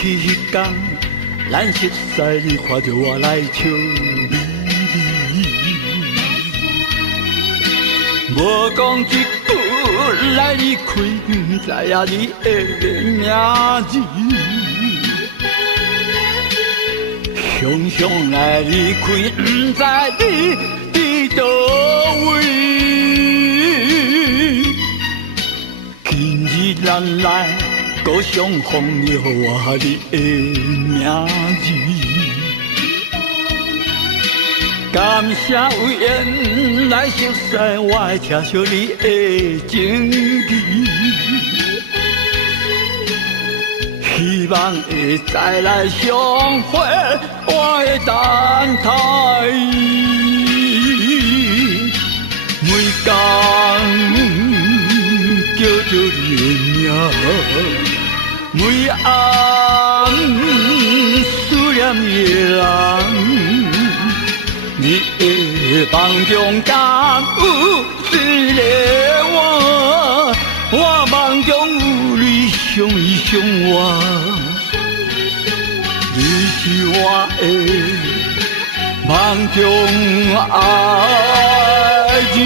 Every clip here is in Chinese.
去迄天，咱熟悉你看着我来笑眯眯。无讲一句来离开，不知影你的名字。常常来离开，不知你伫倒位。今日咱来，故乡风你予我你的名字。感谢有缘来熟悉，我会听惜你的情义。希望会再来相会，我会等待。每天叫着你的名，每暗思念你的人。你的梦中敢有一个我？我梦中有你相依相偎，你是我的梦中爱人。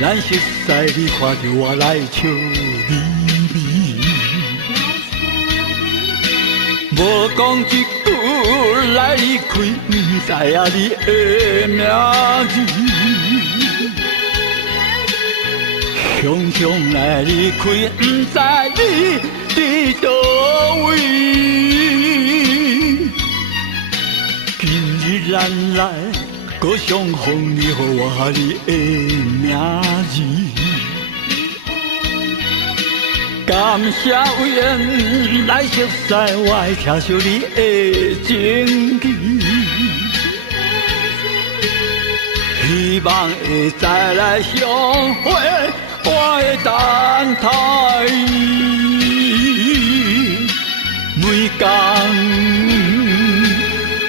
咱熟悉你看着我来笑眯眯，无讲一句来离开，不知影你的名字。常常来离开，不知你伫倒位。今日咱来。故乡风，你予我你的名字。感谢有缘来熟悉，我会听惜你的情义。希望会再来相会，我会等待。每天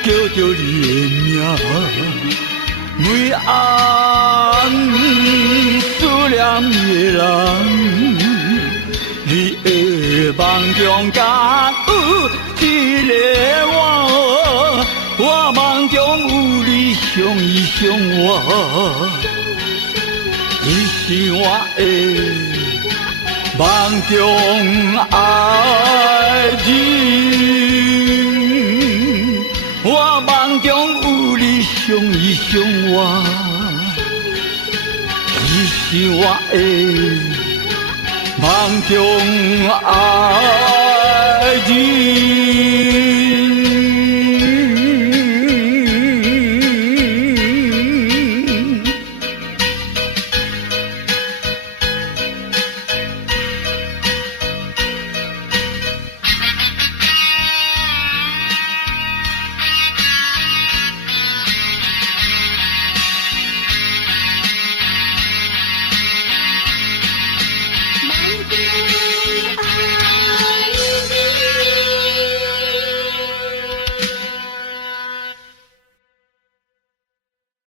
叫着你的名。每暗思念你的人，你的梦中敢有一个我？我梦中有你相依相偎，你是我的梦中爱人。我梦中有你相依相偎，你是我的梦中爱人。